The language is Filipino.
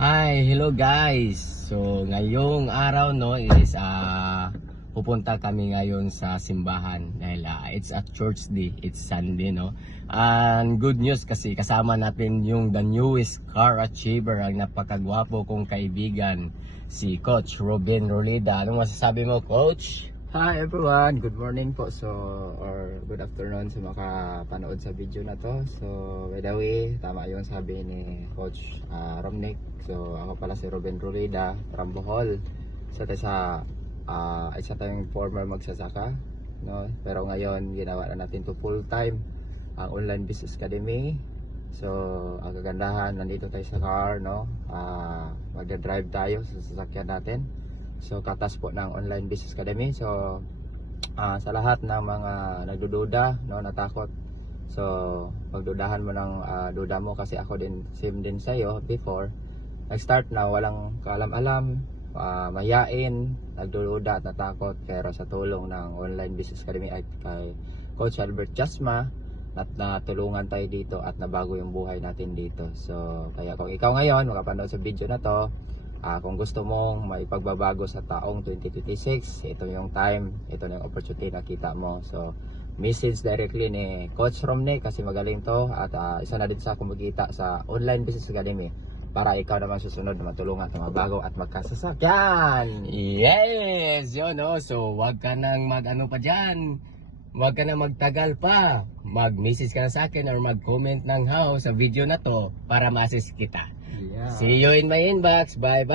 Hi, hello guys. So, ngayong araw no is pupunta kami ngayon sa simbahan dahil it's a church day, it's Sunday no. And good news kasi kasama natin yung the newest car achiever, ang napakagwapo kong kaibigan, si Coach Robin Rolida. Anong masasabi mo, Coach? Hi everyone, good morning po or good afternoon sa makapanood sa video na to. So by the way, tama yung sabi ni Coach Romnick. So ako pala si Robin Rulida from Bohol. So isa tayong former magsasaka, no? Pero ngayon ginawa na natin to full time ang Online Business Academy. So ang kagandahan, nandito tayo sa car, no? Magda-drive tayo sa sasakyan natin. So katas po ng Online Business Academy. So sa lahat ng mga nagdududa, no, natakot. So pagdudahan mo ng duda mo, kasi ako din, same din sa iyo before. Nag-start na walang kaalam-alam, mayain, nagdududa at natakot. Pero sa tulong ng Online Business Academy at kay Coach Albert Jasma, at natulungan tayo dito at nabago yung buhay natin dito. So kaya kung ikaw ngayon makapanood sa video na to, kung gusto mong may pagbabago sa taong 2026, ito yung time, ito na yung opportunity na kita mo. So message directly ni Coach Romney kasi magaling to, at isa na din sa kumikita sa Online Business Academy para ikaw naman susunod na matulungan at mabago at magkasasakyan. Yes, yun no. So, wag ka nang mag-ano pa dyan. Wag ka nang magtagal pa. Mag-message ka na sa akin or mag-comment ng how sa video na to para ma-assist kita. Yeah. See you in my inbox. Bye-bye.